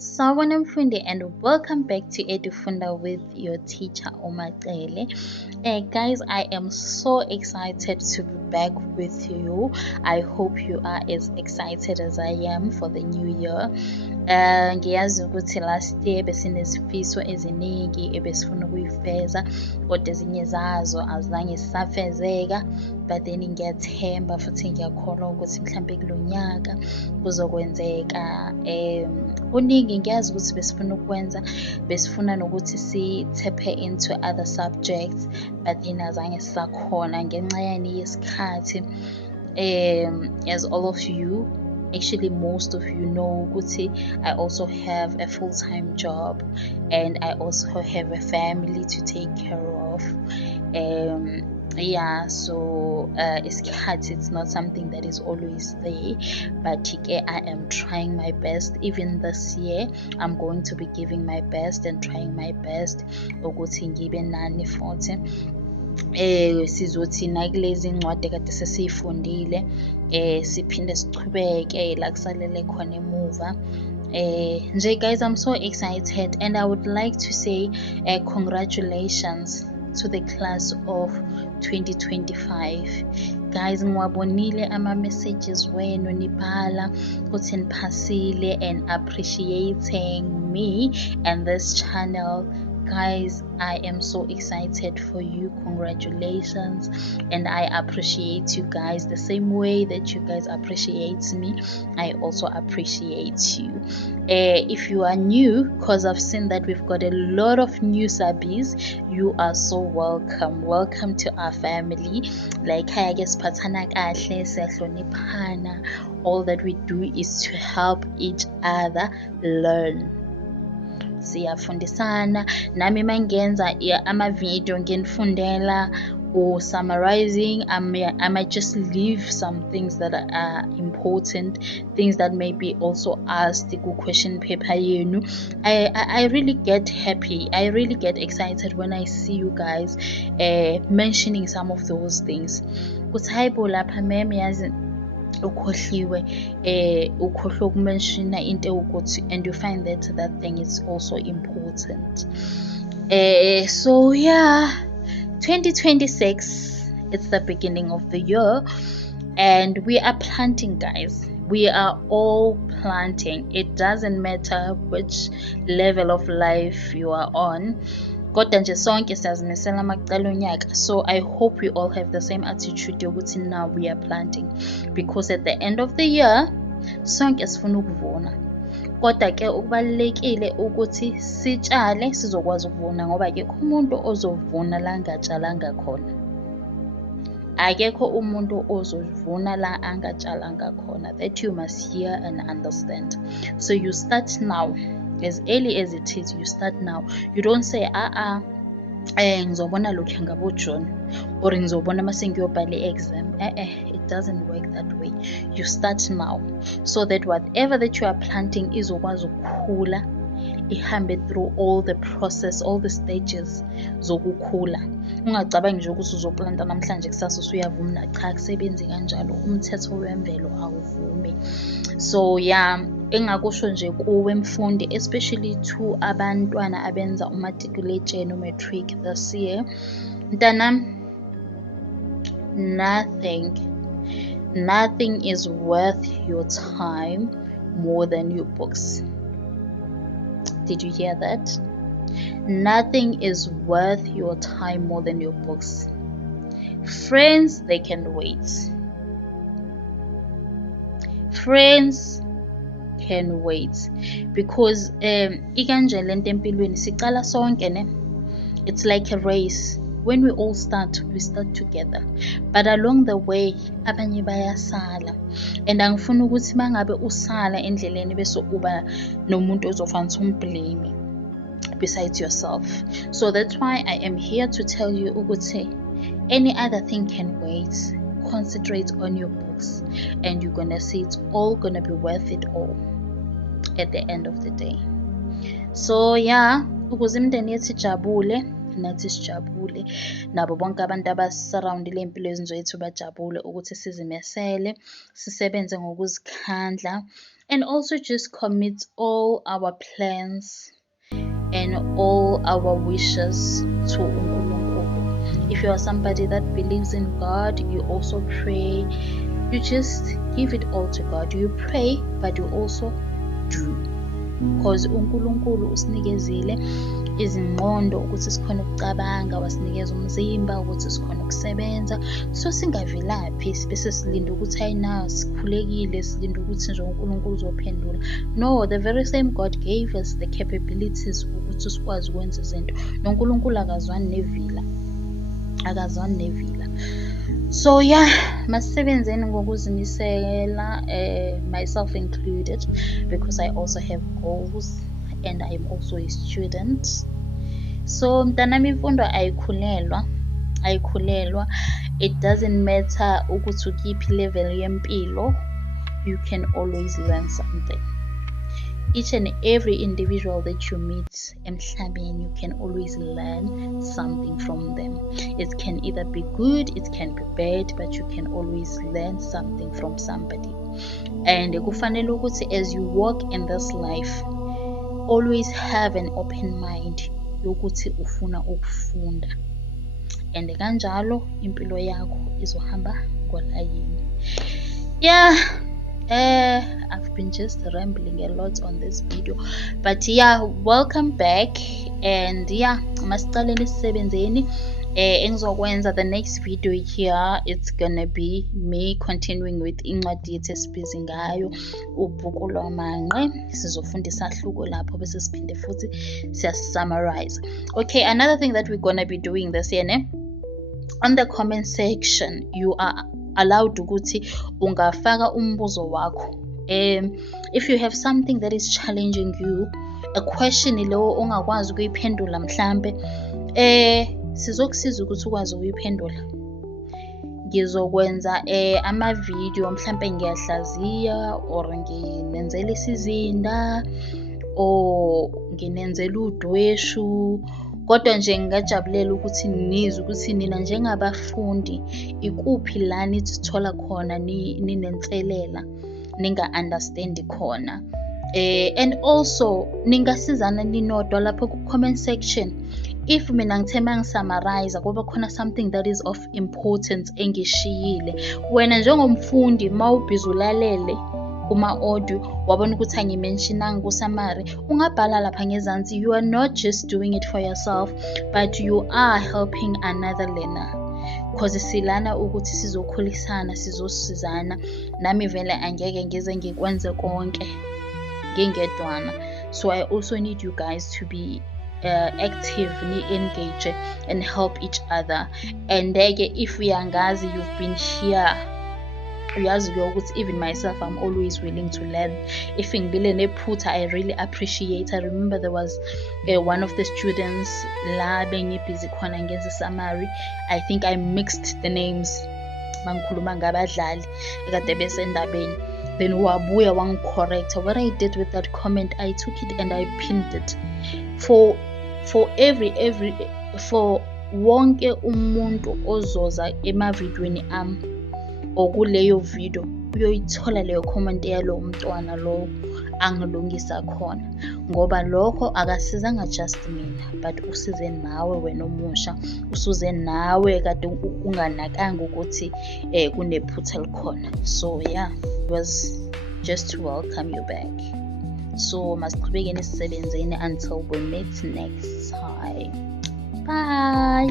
Sawubona mfundi and welcome back to Edufunda with your teacher Omacele. Guys, I am so excited to be back with you. I hope you are as excited as I am for the new year. Ngiyazi ukuthi last year besinezifiso eziningi ebesifuna ukuyifeza kodwa ezinye zazo azange zisafezeka, but then ngiyathemba futhi ngiyakholwa ukuthi mhlambe kulo nyaka kuzokwenzeka. Kuningi ngiyazi ukuthi besifuna ukwenza, besifuna nokuthi sithephe into other subjects, but then azange sisakhona ngenxa yani yesikhathi. As all of you, actually most of you know ukuthi I also have a full-time job and I also have a family to take care of. So isikhathi, it's not something that is always there, but I am trying my best. Even this year I'm going to be giving my best and trying my best ukuthi ngibe nani futhi sizothi nakulezi incwadi kade sesiyifundile siphinde sichubeke la kusalele khona emuva. Nje guys, I'm so excited and I would like to say congratulations to the class of 2025. Guys, ngiwabonile ama messages wenu nibhala ukuthi niphasile and appreciating me and this channel. Guys, I am so excited for you. Congratulations, and I appreciate you guys the same way that you guys appreciate me. I also appreciate you. If you are new, because I've seen that we've got a lot of new subbies, you are so welcome. Welcome to our family. Like I guess patana kahle siyahloniphana. All that we do is to help each other learn. Siyafundisana nami mangenza ama video ngenifundela or summarizing, I might just leave some things that are important, things that may be also asked ku question paper yenu. I really get happy, I really get excited when I see you guys mentioning some of those things. Kuthi hayibo lapha mem yazi ukhohliwe ukhohlwe ukumenshina into ukuthi, and you find that that thing is also important. So yeah, 2026, it's the beginning of the year and we are planting, guys. We are all planting. It doesn't matter which level of life you are on. Kodwa nje sonke siyazimisela amacala onyaka. So I hope we all have the same attitude yokuthi now we are planting, because at the end of the year sonke sifuna ukuvuna. Kodwa ke ukubalekile ukuthi sitshale sizokwazi ukuvuna, ngoba akekho umuntu ozovuna la angatshalanga khona. Akekho umuntu ozovuna la angatshalanga khona. That you must hear and understand. So you start now. As early as it is, you start now. You don't say ngizobona lokhu ngabo John or ngizobona mase ngiyobhala exam. It doesn't work that way. You start now so that whatever that you are planting izokwazi ukukhula, ihambe through all the process, all the stages zokukhula. Ungacabangi nje ukuthi uzoplanta namhlanje kusasa usuyavuna. Cha, akusebenzi kanjalo. Umthetho wemvelo awuvumi. So yeah, engakusho nje kuwe mfundi, especially to abantwana abenza umatriculate no matric this year, mntanami, nothing is worth your time more than your books. Did you hear that? Nothing is worth your time more than your books. Friends, they can wait. Friends can wait, because ikanje lento empilweni sicala sonke ne. It's like a race. When we all start, we start together, but along the way abanye bayasala, and angifuni ukuthi mangabe usala endleleni bese uba nomuntu ozofanele umblame besides yourself. So that's why I am here to tell you ukuthi any other thing can wait. Concentrate on your books and you're gonna see it's all gonna be worth it all at the end of the day. So yeah, ukuze imndeni yethu ijabule, nathi sijabule, nabo bonke abantu abasurroundile empilweni zethu bajabule, ukuthi sizimesele, sisebenze ngokuzikhandla, and also just commit all our plans and all our wishes to uNkulunkulu. If you are somebody that believes in God, you also pray. You just give it all to God. You pray, but you also do. Because uNkulunkulu usinikezile izingqondo ukuthi sikhona ukucabanga, wasinikeza umzimba ukuthi sikhona ukusebenza. So singavilaphi bese silinda ukuthi hayi na sikhulekile, silinda ukuthi nje uNkulunkulu uzophendula. No, the very same God gave us the capabilities ukuthi sikwazi ukwenza izinto. noNkulunkulu akazwani nevila. So yeah, masebenzeni ngokuzimisela, myself included, because I also have goals and I am also a student. So mntanami, imfundo ayikhulelwa. It doesn't matter ukuthi ukiphi level yempilo, you can always learn something. Each and every individual that you meet emhlabeni, you can always learn something from them. It can either be good, it can be bad, but you can always learn something from somebody. And kufanele ukuthi as you walk in this life, always have an open mind yokuthi ufuna ukufunda, and kanjalo impilo yakho izohamba ngolayini. Yeah, I've been just rambling a lot on this video, but yeah, welcome back. And yeah, masiqaleni sisebenzeni. Engizokwenza the next video here, it's gonna be me continuing with incwadi yethu esibhizi ngayo uBhuku lwaManqe. Sizofundisa hluko lapho bese siphinde futhi siya-summarize. Okay, another thing that we're gonna be doing this year, on the comment section you are allowed ukuthi ungafaka umbuzo wakho. If you have something that is challenging you, a question leyo ongakwazi ukuyiphendula mhlambe, sizokusiza ukuthi ukwazi ukuyiphendula. Ngizokwenza ama-video mhlambe ngiyahlaziya or nginenzela isizinda or nginenzela udweshu. Kodwa nje ngingajabulela ukuthi nizwe ukuthi nina njengabafundi ikuphi la nithola khona ninenselela ninga-understand khona. And also ningasizana ninodwa lapho ku-comment section. If mina ngithe ngi-summarize kuba khona something that is of importance engishiyile, wena njengomfundi mawubhizi ulalele kuma-audio wabona ukuthi angimentionanga ku-summary, ungabhala lapha ngezansi. You are not just doing it for yourself, but you are helping another learner, because silana ukuthi sizokhulisana, sizosizana. Nami vele angeke ngize ngikwenze konke ngingedwana. So I also need you guys to be active, engage and help each other. And if we angazi you've been here, even myself, I'm always willing to learn. If ngibile nephutha, I really appreciate. I remember there was one of the students la bengibizi khona ngenza summary. I think I mixed the names, mangikhuluma ngabadlali ekade besendabeni. Then wabuya wangicorrect. What I did with that comment, I took it and I pinned it for wonke umuntu ozoza emavidweni ami okuleyo video uyoyithola leyo comment yalo mntwana lo angilungisa khona, ngoba lokho akasizanga just mina but usize nawe wena omusha, usuze nawe kade unganakanga ukuthi kunephutha likhona. So yeah, it was just to welcome you back. So masiqhubekeni sisebenzeni until we meet next time. Bye.